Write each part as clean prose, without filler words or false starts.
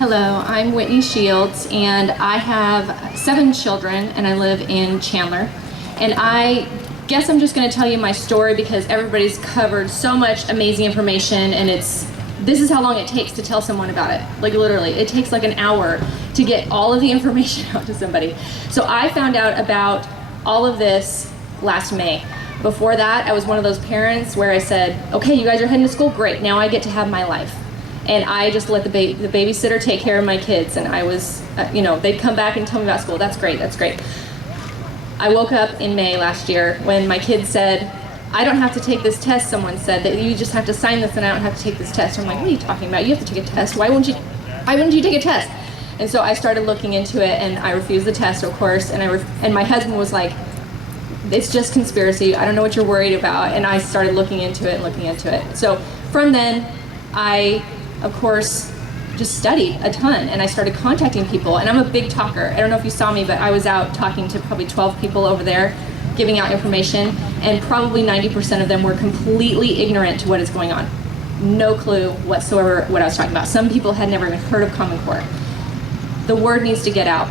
Hello, I'm Whitney Shields, and I have 7 children, and I live in Chandler. And I guess I'm just going to tell you my story because everybody's covered so much amazing information, and this is how long it takes to tell someone about it. Like literally, it takes like an hour to get all of the information out to somebody. So I found out about all of this last May. Before that, I was one of those parents where I said, okay, you guys are heading to school, great, now I get to have my life. And I just let the babysitter take care of my kids, and I was, they'd come back and tell me about school. That's great, that's great. I woke up in May last year when my kids said, I don't have to take this test. Someone said that you just have to sign this and I don't have to take this test. I'm like, what are you talking about? You have to take a test. Why wouldn't you take a test? And so I started looking into it, and I refused the test, of course, and my husband was like, it's just conspiracy. I don't know what you're worried about. And I started looking into it. So from then, I, of course, just studied a ton, and I started contacting people, and I'm a big talker. I don't know if you saw me, but I was out talking to probably 12 people over there, giving out information, and probably 90% of them were completely ignorant to what is going on. No clue whatsoever what I was talking about. Some people had never even heard of Common Core. The word needs to get out.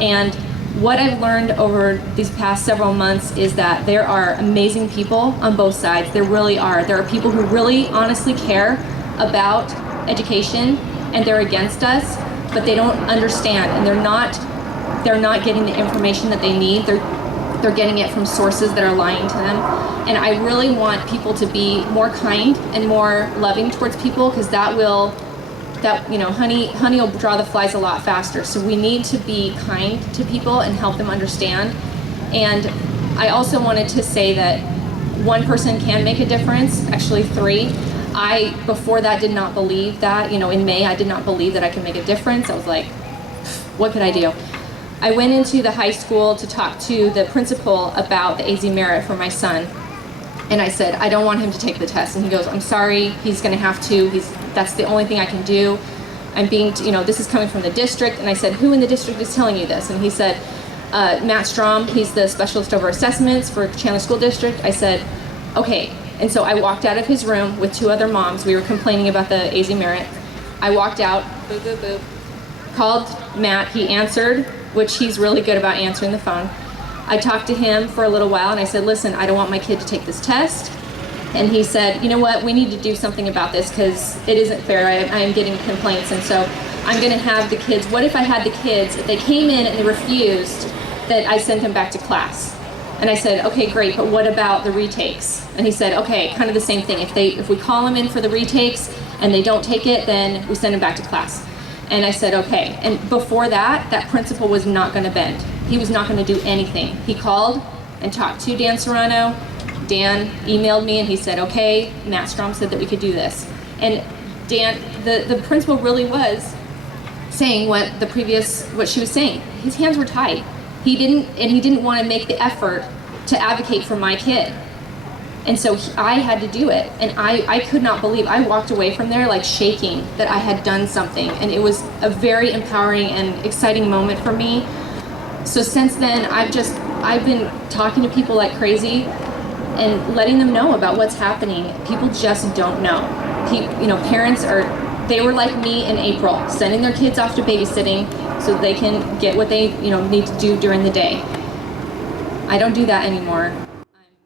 And what I've learned over these past several months is that there are amazing people on both sides. There really are. There are people who really honestly care about education, and they're against us, but they don't understand, and they're not getting the information that they need. They're getting it from sources that are lying to them. And I really want people to be more kind and more loving towards people, because honey will draw the flies a lot faster. So we need to be kind to people and help them understand. And I also wanted to say that one person can make a difference, actually 3. Before that, did not believe that. In May, I did not believe that I could make a difference. I was like, what could I do? I went into the high school to talk to the principal about the AZ merit for my son. And I said, I don't want him to take the test. And he goes, I'm sorry, he's gonna have to. That's the only thing I can do. This is coming from the district. And I said, who in the district is telling you this? And he said, Matt Strom, he's the specialist over assessments for Chandler School District. I said, okay. And so I walked out of his room with 2 other moms. We were complaining about the AZ merit. I walked out, boop, boop, boop, called Matt. He answered, which he's really good about answering the phone. I talked to him for a little while, and I said, listen, I don't want my kid to take this test. And he said, you know what, we need to do something about this because it isn't fair. I am getting complaints, and so I'm going to have the kids. What if I had the kids, if they came in and they refused, that I sent them back to class? And I said, okay, great, but what about the retakes? And he said, okay, kind of the same thing. If we call them in for the retakes and they don't take it, then we send them back to class. And I said, okay. And before that principal was not going to bend. He was not going to do anything. He called and talked to Dan Serrano. Dan emailed me and he said, okay, Matt Strom said that we could do this. And Dan, the principal really was saying what she was saying. His hands were tied. He didn't want to make the effort to advocate for my kid. And so I had to do it. And I could not believe, I walked away from there like shaking that I had done something. And it was a very empowering and exciting moment for me. So since then, I've been talking to people like crazy and letting them know about what's happening. People just don't know. Parents they were like me in April, sending their kids off to babysitting so they can get what they need to do during the day. I don't do that anymore.